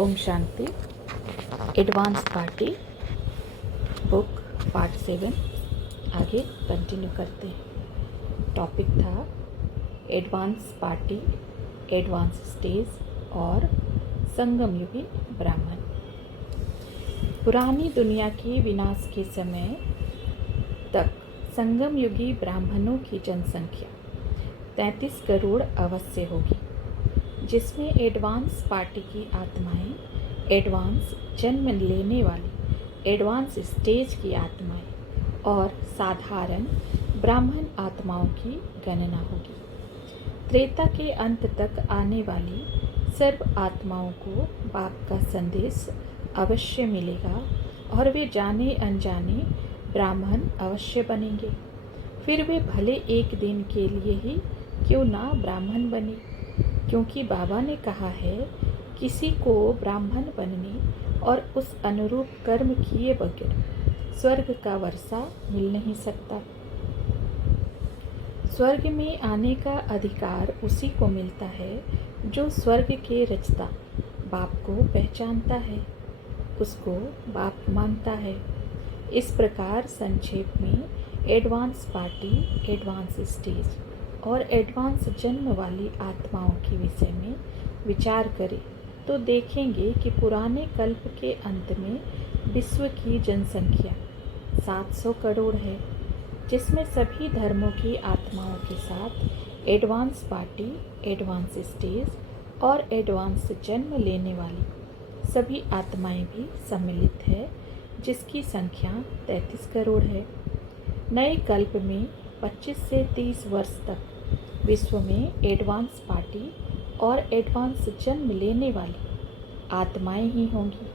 Om Shanti. Advance party book part 7 आगे continue करते हैं। टॉपिक था एडवांस पार्टी, एडवांस स्टेज और संगम युगी ब्राह्मण। पुरानी दुनिया के विनाश के समय तक संगम युगी ब्राह्मणों की जनसंख्या 33 करोड़ अवश्य होगी, जिसमें एडवांस पार्टी की आत्माएं, एडवांस जन्म लेने वाली एडवांस स्टेज की आत्माएं और साधारण ब्राह्मण आत्माओं की गणना होगी। त्रेता के अंत तक आने वाली सर्व आत्माओं को बाप का संदेश अवश्य मिलेगा और वे जाने अनजाने ब्राह्मण अवश्य बनेंगे। फिर वे भले एक दिन के लिए ही क्यों ना ब्राह्मण बने, क्योंकि बाबा ने कहा है किसी को ब्राह्मण बनने और उस अनुरूप कर्म किए बगैर स्वर्ग का वर्षा मिल नहीं सकता। स्वर्ग में आने का अधिकार उसी को मिलता है जो स्वर्ग के रचता बाप को पहचानता है, उसको बाप मानता है। इस प्रकार संक्षेप में एडवांस पार्टी, एडवांस स्टेज और एडवांस जन्म वाली आत्माओं के विषय में विचार करें तो देखेंगे कि पुराने कल्प के अंत में विश्व की जनसंख्या 700 करोड़ है, जिसमें सभी धर्मों की आत्माओं के साथ एडवांस पार्टी, एडवांस स्टेज और एडवांस जन्म लेने वाली सभी आत्माएं भी सम्मिलित है, जिसकी संख्या 33 करोड़ है। नए कल्प में 25 से 30 वर्ष तक विश्व में एडवांस पार्टी और एडवांस जन्म लेने वाली आत्माएं ही होंगी,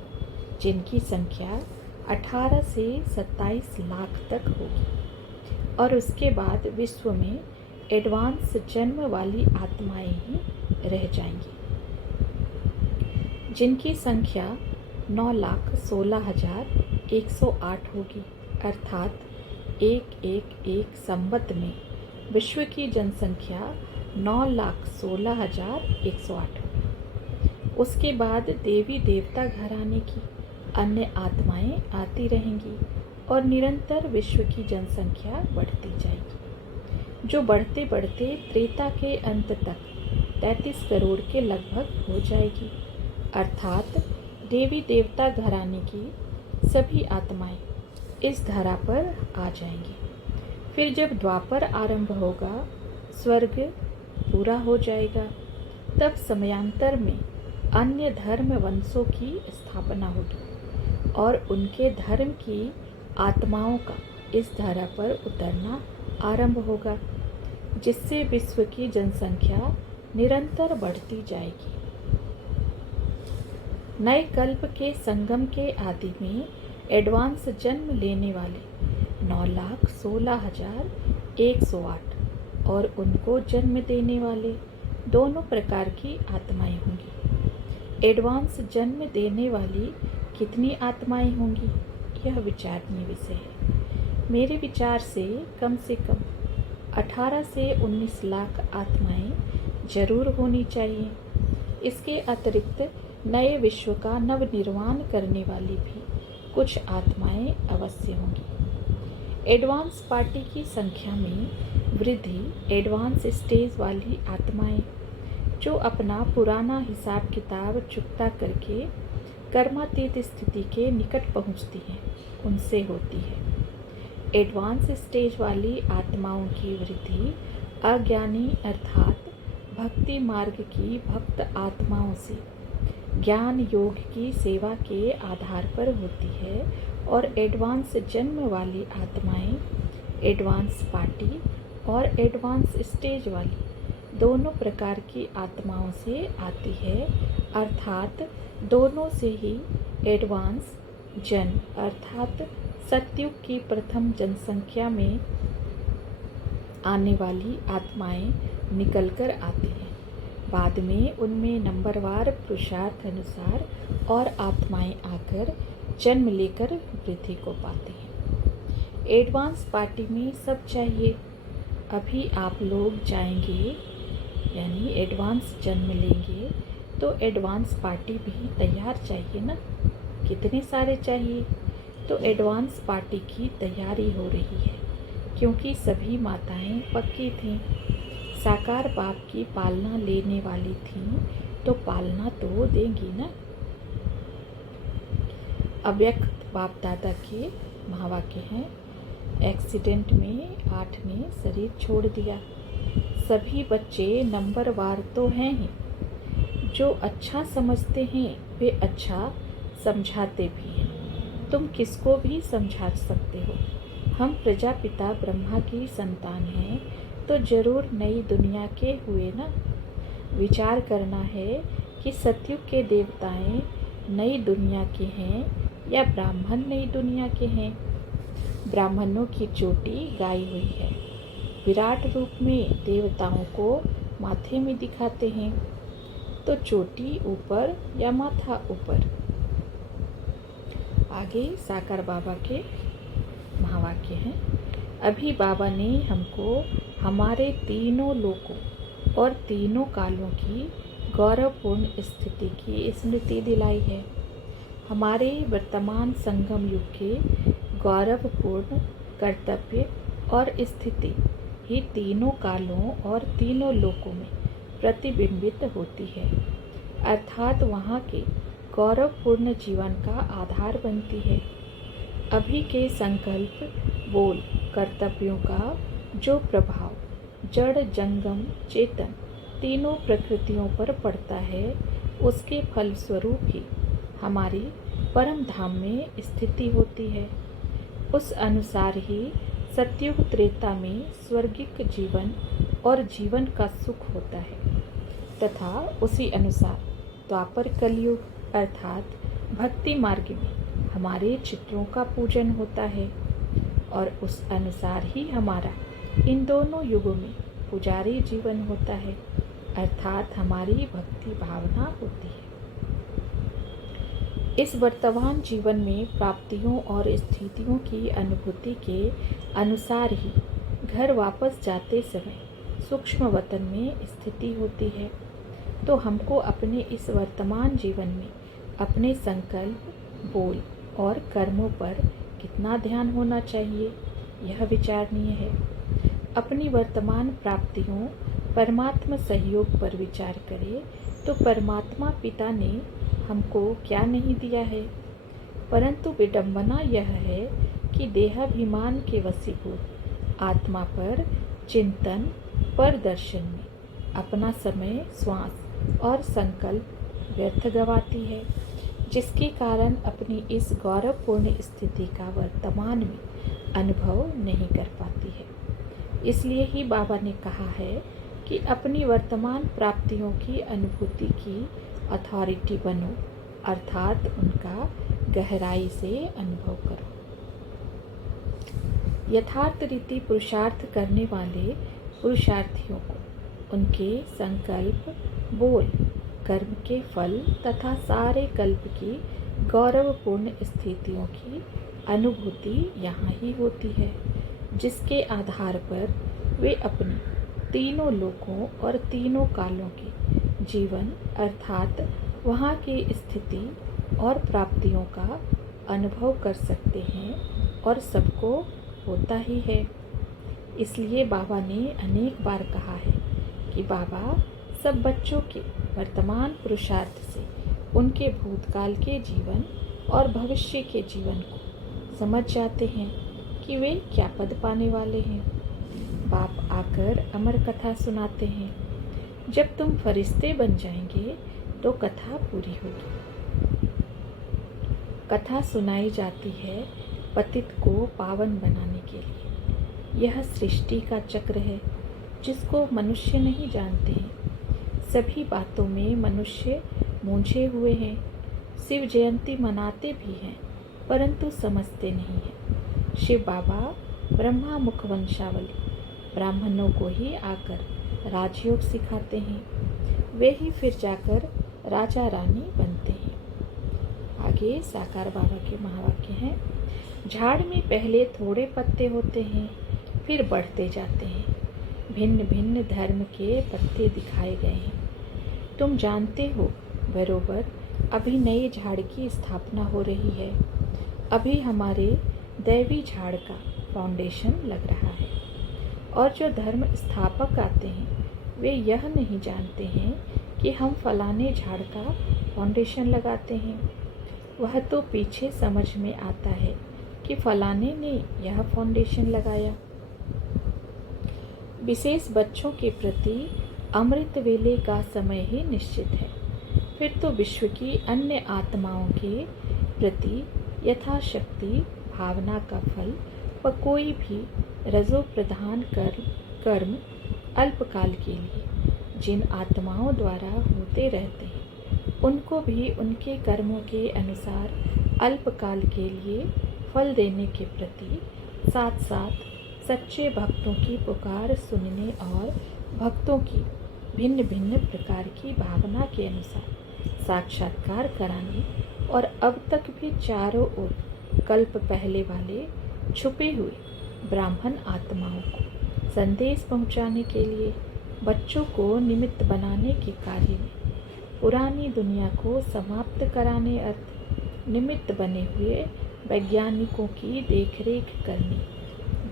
जिनकी संख्या 18 से 27 लाख तक होगी और उसके बाद विश्व में एडवांस जन्म वाली आत्माएं ही रह जाएंगी, जिनकी संख्या 9,16,108 होगी। अर्थात 111 संवत में विश्व की जनसंख्या 9,16,108 होगी। उसके बाद देवी देवता घराने की अन्य आत्माएं आती रहेंगी और निरंतर विश्व की जनसंख्या बढ़ती जाएगी, जो बढ़ते बढ़ते त्रेता के अंत तक 33 करोड़ के लगभग हो जाएगी। अर्थात देवी देवता घराने की सभी आत्माएं इस धरा पर आ जाएंगी। फिर जब द्वापर आरंभ होगा, स्वर्ग पूरा हो जाएगा, तब समयांतर में अन्य धर्म वंशों की स्थापना होगी और उनके धर्म की आत्माओं का इस धरा पर उतरना आरंभ होगा, जिससे विश्व की जनसंख्या निरंतर बढ़ती जाएगी। नए कल्प के संगम के आदि में एडवांस जन्म लेने वाले 9,16,108 और उनको जन्म देने वाले दोनों प्रकार की आत्माएं होंगी। एडवांस जन्म देने वाली कितनी आत्माएं होंगी, यह विचारणीय विषय है। मेरे विचार से कम 18 से 19 लाख आत्माएं जरूर होनी चाहिए। इसके अतिरिक्त नए विश्व का नवनिर्माण करने वाली भी कुछ आत्माएं अवश्य होंगी। एडवांस पार्टी की संख्या में वृद्धि एडवांस स्टेज वाली आत्माएं, जो अपना पुराना हिसाब किताब चुकता करके कर्मातीत स्थिति के निकट पहुंचती हैं, उनसे होती है। एडवांस स्टेज वाली आत्माओं की वृद्धि अज्ञानी अर्थात भक्ति मार्ग की भक्त आत्माओं से ज्ञान योग की सेवा के आधार पर होती है और एडवांस जन्म वाली आत्माएं एडवांस पार्टी और एडवांस स्टेज वाली दोनों प्रकार की आत्माओं से आती है। अर्थात दोनों से ही एडवांस जन्म अर्थात सतयुग की प्रथम जनसंख्या में आने वाली आत्माएं निकलकर आती हैं। बाद में उनमें नंबरवार पुरुषार्थ अनुसार और आत्माएं आकर जन्म लेकर वृद्धि को पाते हैं। एडवांस पार्टी में सब चाहिए। अभी आप लोग जाएंगे, यानी एडवांस जन्म लेंगे, तो एडवांस पार्टी भी तैयार चाहिए ना। कितने सारे चाहिए? तो एडवांस पार्टी की तैयारी हो रही है, क्योंकि सभी माताएं पक्की थीं। साकार बाप की पालना लेने वाली थीं, तो पालना तो देंगी ना। अव्यक्त बाप दादा के महावाक्य हैं। एक्सीडेंट में 8 ने शरीर छोड़ दिया। सभी बच्चे नंबरवार तो हैं ही। जो अच्छा समझते हैं वे अच्छा समझाते भी हैं। तुम किसको भी समझा सकते हो। हम प्रजापिता ब्रह्मा की संतान हैं, तो जरूर नई दुनिया के हुए ना। विचार करना है कि सतयुग के देवताएं नई दुनिया के हैं या ब्राह्मण नई दुनिया के हैं। ब्राह्मणों की चोटी गाई हुई है। विराट रूप में देवताओं को माथे में दिखाते हैं, तो चोटी ऊपर या माथा ऊपर। आगे साकार बाबा के महावाक्य हैं। अभी बाबा ने हमको हमारे तीनों लोकों और तीनों कालों की गौरवपूर्ण स्थिति की स्मृति दिलाई है। हमारे वर्तमान संगम युग के गौरवपूर्ण कर्तव्य और स्थिति ही तीनों कालों और तीनों लोकों में प्रतिबिंबित होती है, अर्थात वहाँ के गौरवपूर्ण जीवन का आधार बनती है। अभी के संकल्प, बोल, कर्तव्यों का जो प्रभाव जड़, जंगम, चेतन तीनों प्रकृतियों पर पड़ता है, उसके फलस्वरूप ही हमारी परम धाम में स्थिति होती है। उस अनुसार ही सतयुग त्रेता में स्वर्गिक जीवन और जीवन का सुख होता है, तथा उसी अनुसार द्वापर कलयुग अर्थात भक्ति मार्ग में हमारे चित्रों का पूजन होता है, और उस अनुसार ही हमारा इन दोनों युगों में पुजारी जीवन होता है, अर्थात हमारी भक्ति भावना होती है। इस वर्तमान जीवन में प्राप्तियों और स्थितियों की अनुभूति के अनुसार ही घर वापस जाते समय सूक्ष्म वतन में स्थिति होती है। तो हमको अपने इस वर्तमान जीवन में अपने संकल्प, बोल और कर्मों पर कितना ध्यान होना चाहिए, यह विचारणीय है। अपनी वर्तमान प्राप्तियों, परमात्मा सहयोग पर विचार करें तो परमात्मा पिता ने हमको क्या नहीं दिया है, परंतु विडंबना यह है कि देहाभिमान के वशीभूत आत्मा पर चिंतन, पर दर्शन में अपना समय, श्वास और संकल्प व्यर्थ गवाती है, जिसके कारण अपनी इस गौरवपूर्ण स्थिति का वर्तमान में अनुभव नहीं कर पाती है। इसलिए ही बाबा ने कहा है कि अपनी वर्तमान प्राप्तियों की अनुभूति की अथॉरिटी बनो, अर्थात उनका गहराई से अनुभव करो। यथार्थ रीति पुरुषार्थ करने वाले पुरुषार्थियों को उनके संकल्प, बोल, कर्म के फल तथा सारे कल्प की गौरवपूर्ण स्थितियों की अनुभूति यहाँ ही होती है, जिसके आधार पर वे अपनी तीनों लोकों और तीनों कालों के जीवन अर्थात वहाँ की स्थिति और प्राप्तियों का अनुभव कर सकते हैं, और सबको होता ही है। इसलिए बाबा ने अनेक बार कहा है कि बाबा सब बच्चों के वर्तमान पुरुषार्थ से उनके भूतकाल के जीवन और भविष्य के जीवन को समझ जाते हैं कि वे क्या पद पाने वाले हैं। बाप आकर अमर कथा सुनाते हैं। जब तुम फरिश्ते बन जाएंगे तो कथा पूरी होगी। कथा सुनाई जाती है पतित को पावन बनाने के लिए। यह सृष्टि का चक्र है जिसको मनुष्य नहीं जानते हैं। सभी बातों में मनुष्य मूंझे हुए हैं। शिव जयंती मनाते भी हैं, परंतु समझते नहीं हैं। शिव बाबा ब्रह्मा मुख वंशावली ब्राह्मणों को ही आकर राजयोग सिखाते हैं। वे ही फिर जाकर राजा रानी बनते हैं। आगे साकार बाबा के महावाक्य हैं। झाड़ में पहले थोड़े पत्ते होते हैं, फिर बढ़ते जाते हैं। भिन्न भिन्न धर्म के पत्ते दिखाए गए हैं। तुम जानते हो बरोबर अभी नए झाड़ की स्थापना हो रही है। अभी हमारे दैवी झाड़ का फाउंडेशन लग रहा है। और जो धर्म स्थापक आते हैं वे यह नहीं जानते हैं कि हम फलाने झाड़ का फाउंडेशन लगाते हैं। वह तो पीछे समझ में आता है कि फलाने ने यह फाउंडेशन लगाया। विशेष बच्चों के प्रति अमृत वेले का समय ही निश्चित है। फिर तो विश्व की अन्य आत्माओं के प्रति यथाशक्ति भावना का फल व कोई भी रजो प्रधान कर्म अल्पकाल के लिए जिन आत्माओं द्वारा होते रहते हैं उनको भी उनके कर्मों के अनुसार अल्पकाल के लिए फल देने के प्रति साथ साथ सच्चे भक्तों की पुकार सुनने और भक्तों की भिन्न भिन्न प्रकार की भावना के अनुसार साक्षात्कार कराने और अब तक भी चारों ओर कल्प पहले वाले छुपे हुए ब्राह्मण आत्माओं को संदेश पहुंचाने के लिए बच्चों को निमित्त बनाने के कार्य में पुरानी दुनिया को समाप्त कराने अर्थ निमित्त बने हुए वैज्ञानिकों की देखरेख करने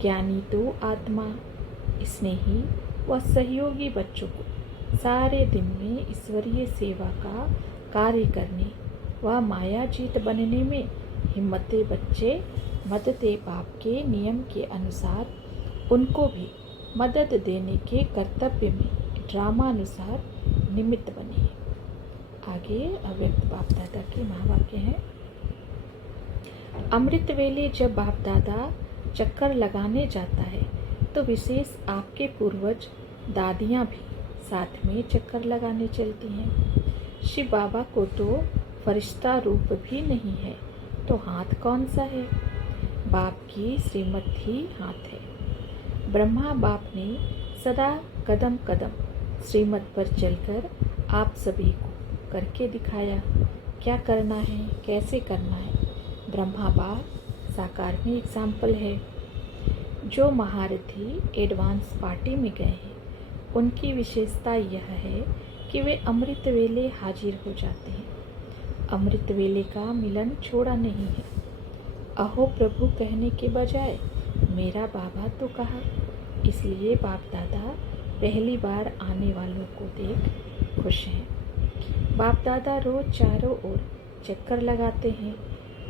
ज्ञानी तो आत्मा स्नेही व सहयोगी बच्चों को सारे दिन में ईश्वरीय सेवा का कार्य करने व मायाजीत बनने में हिम्मते बच्चे मददे बाप के नियम के अनुसार उनको भी मदद देने के कर्तव्य में ड्रामानुसार निमित्त बने। आगे अव्यक्त बाप दादा के महावाक्य हैं। अमृत वेले जब बाप दादा चक्कर लगाने जाता है तो विशेष आपके पूर्वज दादियाँ भी साथ में चक्कर लगाने चलती हैं। शिव बाबा को तो फरिश्ता रूप भी नहीं है तो हाथ कौन सा है? बाप की श्रीमत ही हाथ है। ब्रह्मा बाप ने सदा कदम कदम श्रीमत पर चलकर आप सभी को करके दिखाया। क्या करना है, कैसे करना है, ब्रह्मा बाप साकार में एग्जाम्पल है। जो महारथी एडवांस पार्टी में गए हैं उनकी विशेषता यह है कि वे अमृत वेले हाजिर हो जाते हैं। अमृत वेले का मिलन छोड़ा नहीं है। अहो प्रभु कहने के बजाय मेरा बाबा तो कहा, इसलिए बाप दादा पहली बार आने वालों को देख खुश हैं। बाप दादा रोज चारों ओर चक्कर लगाते हैं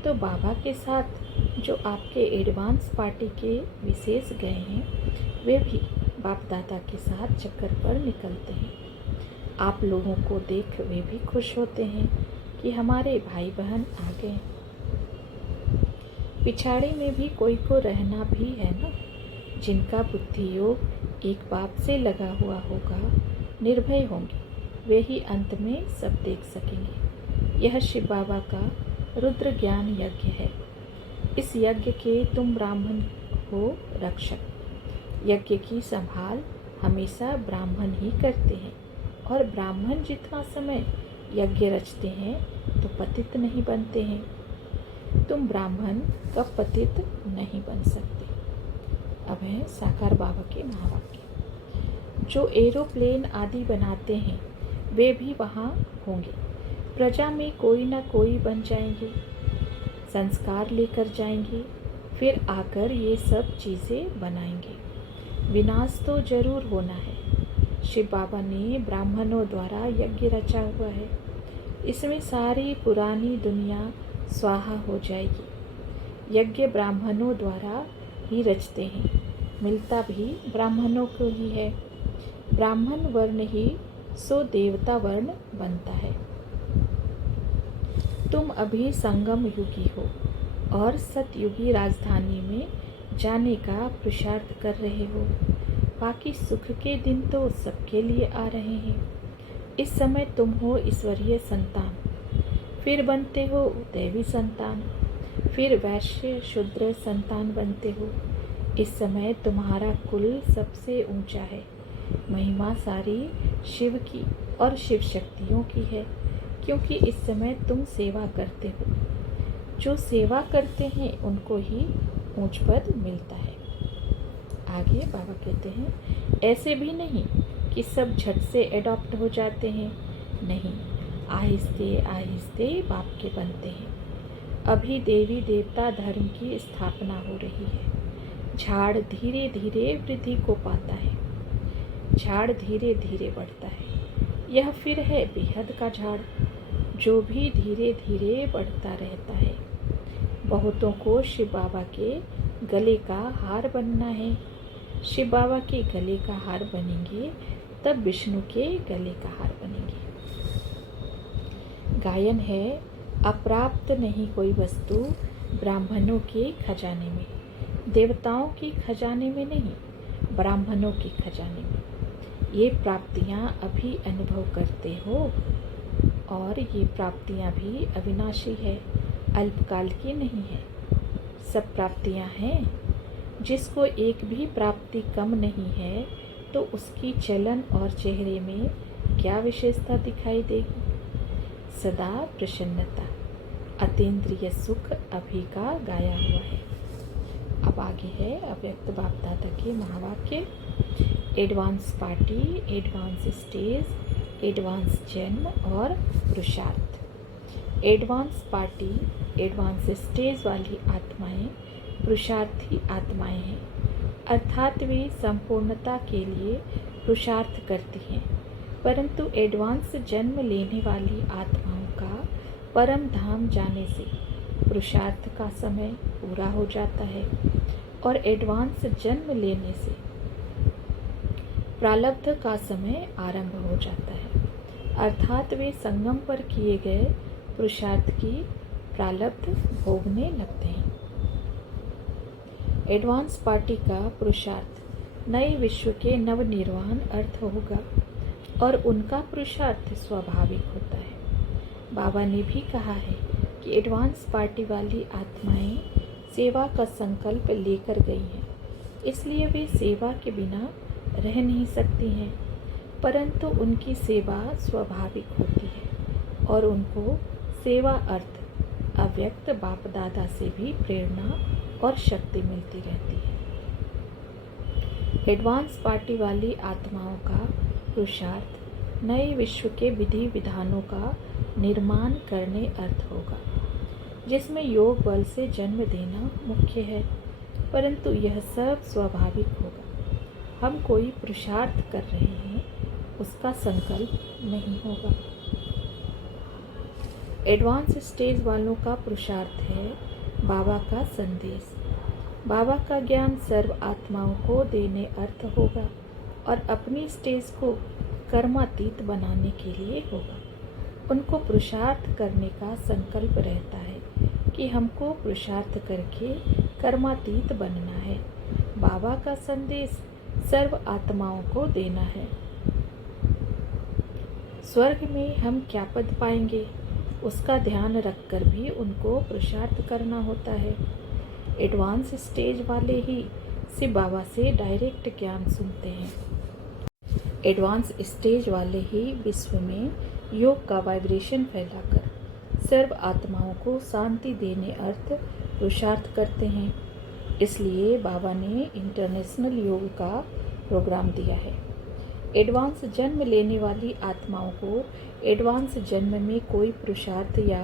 तो बाबा के साथ जो आपके एडवांस पार्टी के विशेष गए हैं वे भी बाप दादा के साथ चक्कर पर निकलते हैं। आप लोगों को देख वे भी खुश होते हैं कि हमारे भाई बहन आ गए। पिछाड़ी में भी कोई को रहना भी है ना। जिनका बुद्धि योग एक बाप से लगा हुआ होगा निर्भय होंगे, वे ही अंत में सब देख सकेंगे। यह शिव बाबा का रुद्र ज्ञान यज्ञ है। इस यज्ञ के तुम ब्राह्मण हो रक्षक। यज्ञ की संभाल हमेशा ब्राह्मण ही करते हैं और ब्राह्मण जितना समय यज्ञ रचते हैं तो पतित नहीं बनते हैं। तुम ब्राह्मण कब पतित नहीं बन सकते। अब है साकार बाबा के महावाक्य। जो एरोप्लेन आदि बनाते हैं वे भी वहाँ होंगे। प्रजा में कोई ना कोई बन जाएंगे, संस्कार लेकर जाएंगे, फिर आकर ये सब चीज़ें बनाएंगे। विनाश तो जरूर होना है। शिव बाबा ने ब्राह्मणों द्वारा यज्ञ रचा हुआ है। इसमें सारी पुरानी दुनिया स्वाहा हो जाएगी। यज्ञ ब्राह्मणों द्वारा ही रचते हैं, मिलता भी ब्राह्मणों को ही है। ब्राह्मण वर्ण ही सो देवता वर्ण बनता है। तुम अभी संगम युगी हो और सतयुगी राजधानी में जाने का पुरुषार्थ कर रहे हो। बाकी सुख के दिन तो सबके लिए आ रहे हैं। इस समय तुम हो ईश्वरीय संतान, फिर बनते हो दैवी संतान, फिर वैश्य शूद्र संतान बनते हो। इस समय तुम्हारा कुल सबसे ऊंचा है। महिमा सारी शिव की और शिव शक्तियों की है, क्योंकि इस समय तुम सेवा करते हो। जो सेवा करते हैं उनको ही ऊंच पद मिलता है। आगे बाबा कहते हैं, ऐसे भी नहीं कि सब झट से एडॉप्ट हो जाते हैं। नहीं, आहिस्ते आहिस्ते बाप के बनते हैं। अभी देवी देवता धर्म की स्थापना हो रही है। झाड़ धीरे धीरे वृद्धि को पाता है। झाड़ धीरे धीरे बढ़ता है। यह फिर है बेहद का झाड़, जो भी धीरे धीरे बढ़ता रहता है। बहुतों को शिव बाबा के गले का हार बनना है। शिव बाबा के गले का हार बनेंगे तब विष्णु के गले का हार बनेंगे। गायन है, अप्राप्त नहीं कोई वस्तु ब्राह्मणों के खजाने में। देवताओं के खजाने में नहीं, ब्राह्मणों के खजाने में। ये प्राप्तियाँ अभी अनुभव करते हो और ये प्राप्तियाँ भी अविनाशी है, अल्पकाल की नहीं है। सब प्राप्तियाँ हैं। जिसको एक भी प्राप्ति कम नहीं है तो उसकी चलन और चेहरे में क्या विशेषता दिखाई देगी? सदा प्रसन्नता, अतीन्द्रिय सुख अभी का गाया हुआ है। अब आगे है अव्यक्त बाप दादा के महावाक्य। Advance party, advance stage, advance जन्म और पुरुषार्थ। एडवांस पार्टी, एडवांस स्टेज वाली आत्माएं पुरुषार्थी आत्माएं हैं, अर्थात वे संपूर्णता के लिए पुरुषार्थ करती हैं। परंतु एडवांस जन्म लेने वाली आत्माओं का परम धाम जाने से पुरुषार्थ का समय पूरा हो जाता है और एडवांस जन्म लेने से प्रारब्ध का समय आरंभ हो जाता है, अर्थात वे संगम पर किए गए पुरुषार्थ की प्रारब्ध भोगने लगते हैं। एडवांस पार्टी का पुरुषार्थ नए विश्व के नवनिर्वाण अर्थ होगा और उनका पुरुषार्थ स्वाभाविक होता है। बाबा ने भी कहा है कि एडवांस पार्टी वाली आत्माएं सेवा का संकल्प लेकर गई हैं, इसलिए वे सेवा के बिना रह नहीं सकती हैं, परंतु उनकी सेवा स्वाभाविक होती है और उनको सेवा अर्थ अव्यक्त बाप दादा से भी प्रेरणा और शक्ति मिलती रहती है। एडवांस पार्टी वाली आत्माओं का पुरुषार्थ नए विश्व के विधि विधानों का निर्माण करने अर्थ होगा, जिसमें योग बल से जन्म देना मुख्य है, परंतु यह सब स्वाभाविक होगा। हम कोई पुरुषार्थ कर रहे हैं, उसका संकल्प नहीं होगा। एडवांस स्टेज वालों का पुरुषार्थ है बाबा का संदेश। बाबा का ज्ञान सर्व आत्माओं को देने अर्थ होगा और अपनी स्टेज को कर्मातीत बनाने के लिए होगा। उनको पुरुषार्थ करने का संकल्प रहता है कि हमको पुरुषार्थ करके कर्मातीत बनना है। बाबा का संदेश सर्व आत्माओं को देना है। स्वर्ग में हम क्या पद पाएंगे, उसका ध्यान रखकर भी उनको पुरुषार्थ करना होता है। एडवांस स्टेज वाले ही शिव बाबा से डायरेक्ट ज्ञान सुनते हैं। एडवांस स्टेज वाले ही विश्व में योग का वाइब्रेशन फैलाकर सर्व आत्माओं को शांति देने अर्थ पुरुषार्थ करते हैं। इसलिए बाबा ने इंटरनेशनल योग का प्रोग्राम दिया है। एडवांस जन्म लेने वाली आत्माओं को एडवांस जन्म में कोई पुरुषार्थ या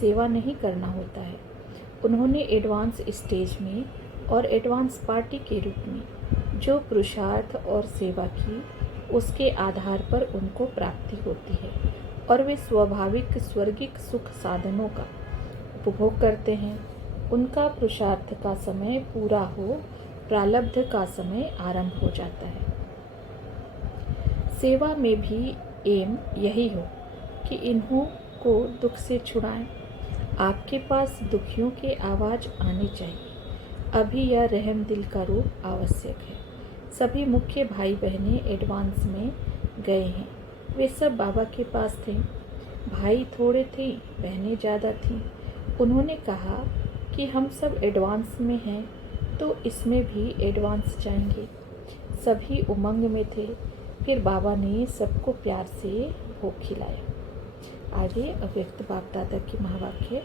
सेवा नहीं करना होता है। उन्होंने एडवांस स्टेज में और एडवांस पार्टी के रूप में जो पुरुषार्थ और सेवा की, उसके आधार पर उनको प्राप्ति होती है और वे स्वाभाविक स्वर्गिक सुख साधनों का उपभोग करते हैं। उनका पुरुषार्थ का समय पूरा हो, प्रारब्ध का समय आरंभ हो जाता है। सेवा में भी एम यही हो कि इन्हों को दुख से छुड़ाएं। आपके पास दुखियों की आवाज़ आनी चाहिए। अभी यह रहम दिल का रूप आवश्यक है। सभी मुख्य भाई बहनें एडवांस में गए हैं। वे सब बाबा के पास थे। भाई थोड़े थे, बहनें ज़्यादा थीं। उन्होंने कहा कि हम सब एडवांस में हैं तो इसमें भी एडवांस जाएंगे। सभी उमंग में थे। फिर बाबा ने सबको प्यार से भोग खिलाया। आगे अव्यक्त बाप दादा की महावाक्य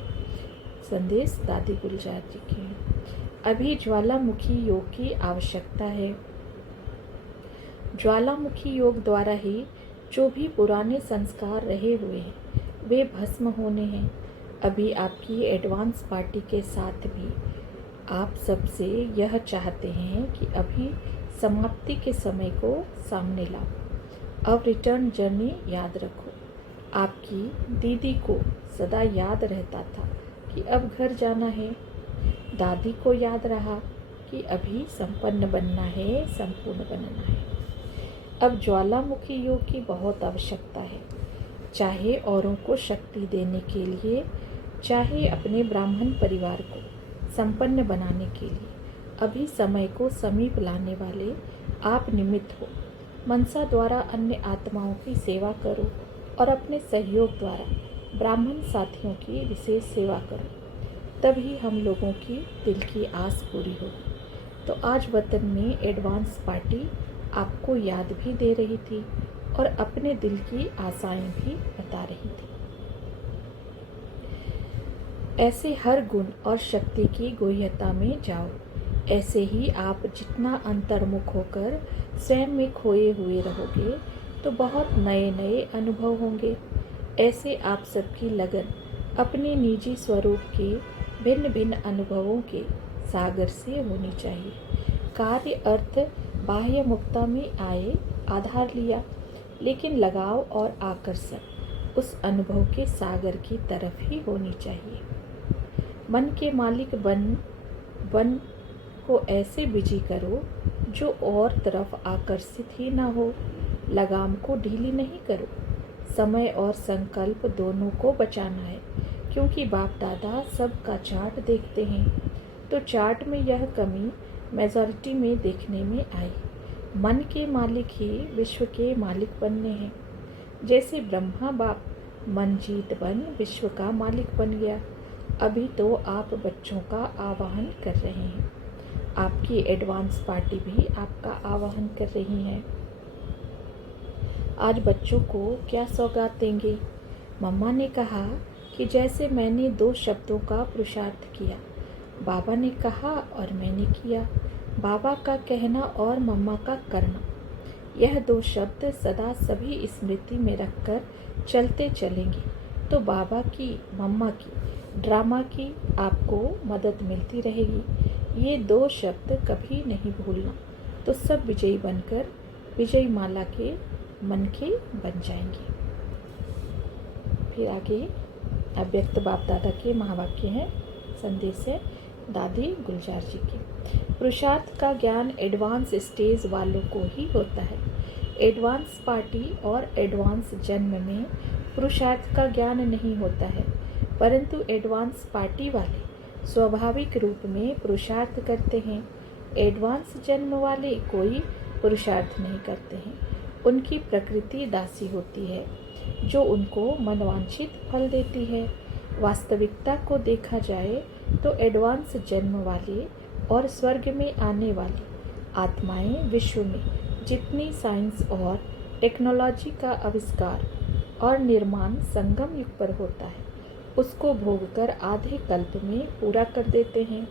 संदेश दादी गुलजार जी के हैं। अभी ज्वालामुखी योग की आवश्यकता है। ज्वालामुखी योग द्वारा ही जो भी पुराने संस्कार रहे हुए हैं वे भस्म होने हैं। अभी आपकी एडवांस पार्टी के साथ भी आप सबसे यह चाहते हैं कि अभी समाप्ति के समय को सामने लाओ। अब रिटर्न जर्नी याद रखो। आपकी दीदी को सदा याद रहता था कि अब घर जाना है। दादी को याद रहा कि अभी संपन्न बनना है, संपूर्ण बनना है। अब ज्वालामुखी योग की बहुत आवश्यकता है, चाहे औरों को शक्ति देने के लिए, चाहे अपने ब्राह्मण परिवार को संपन्न बनाने के लिए। अभी समय को समीप लाने वाले आप निमित्त हो। मनसा द्वारा अन्य आत्माओं की सेवा करो और अपने सहयोग द्वारा ब्राह्मण साथियों की विशेष सेवा करो, तभी हम लोगों की दिल की आस पूरी होगी। तो आज वतन में एडवांस पार्टी आपको याद भी दे रही थी और अपने दिल की आशाएं भी बता रही थी। ऐसे हर गुण और शक्ति की गुह्यता में जाओ। ऐसे ही आप जितना अंतर्मुख होकर स्वयं में खोए हुए रहोगे तो बहुत नए नए अनुभव होंगे। ऐसे आप सबकी लगन अपने निजी स्वरूप के भिन्न भिन्न अनुभवों के सागर से होनी चाहिए। कार्य अर्थ बाह्य मुक्ता में आए आधार लिया, लेकिन लगाव और आकर्षण उस अनुभव के सागर की तरफ ही होनी चाहिए। मन के मालिक बन को ऐसे बिजी करो जो और तरफ आकर्षित ही ना हो। लगाम को ढीली नहीं करो। समय और संकल्प दोनों को बचाना है, क्योंकि बाप दादा सबका चार्ट देखते हैं, तो चार्ट में यह कमी मेजॉरिटी में देखने में आई। मन के मालिक ही विश्व के मालिक बनने हैं। जैसे ब्रह्मा बाप मन जीत बन विश्व का मालिक बन गया। अभी तो आप बच्चों का आवाहन कर रहे हैं। आपकी एडवांस पार्टी भी आपका आवाहन कर रही है। आज बच्चों को क्या सौगात देंगे? मम्मा ने कहा कि जैसे मैंने 2 शब्दों का पुरुषार्थ किया, बाबा ने कहा और मैंने किया। बाबा का कहना और मम्मा का करना, यह 2 शब्द सदा सभी स्मृति में रखकर चलते चलेंगे तो बाबा की, मम्मा की, ड्रामा की आपको मदद मिलती रहेगी। ये 2 शब्द कभी नहीं भूलना, तो सब विजयी बनकर विजयी माला के मन के बन जाएंगे। फिर आगे अव्यक्त बाप दादा के महावाक्य हैं। संदेश है दादी गुलजार जी की। पुरुषार्थ का ज्ञान एडवांस स्टेज वालों को ही होता है। एडवांस पार्टी और एडवांस जन्म में पुरुषार्थ का ज्ञान नहीं होता है, परंतु एडवांस पार्टी वाले स्वाभाविक रूप में पुरुषार्थ करते हैं। एडवांस जन्म वाले कोई पुरुषार्थ नहीं करते हैं। उनकी प्रकृति दासी होती है, जो उनको मनवांछित फल देती है। वास्तविकता को देखा जाए तो एडवांस जन्म वाले और स्वर्ग में आने वाली आत्माएं विश्व में जितनी साइंस और टेक्नोलॉजी का आविष्कार और निर्माण संगम युग पर होता है, उसको भोगकर आधे कल्प में पूरा कर देते हैं।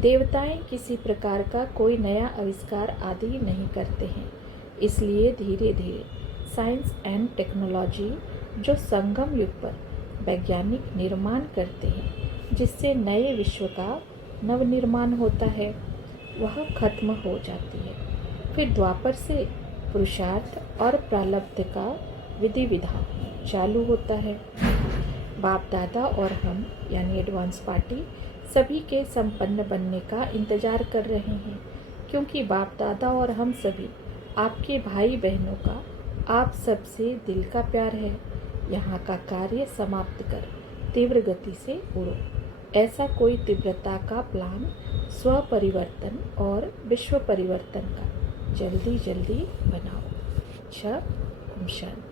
देवताएं किसी प्रकार का कोई नया आविष्कार आदि नहीं करते हैं। इसलिए धीरे धीरे साइंस एंड टेक्नोलॉजी जो संगम युग पर वैज्ञानिक निर्माण करते हैं, जिससे नए विश्व का नवनिर्माण होता है, वह खत्म हो जाती है। फिर द्वापर से पुरुषार्थ और प्रारब्ध का विधि विधान चालू होता है। बाप दादा और हम यानी एडवांस पार्टी सभी के संपन्न बनने का इंतजार कर रहे हैं, क्योंकि बाप दादा और हम सभी आपके भाई बहनों का आप सबसे दिल का प्यार है। यहाँ का कार्य समाप्त कर तीव्र गति से उड़ो। ऐसा कोई तीव्रता का प्लान स्व परिवर्तन और विश्व परिवर्तन का जल्दी जल्दी बनाओ। ओम शांति।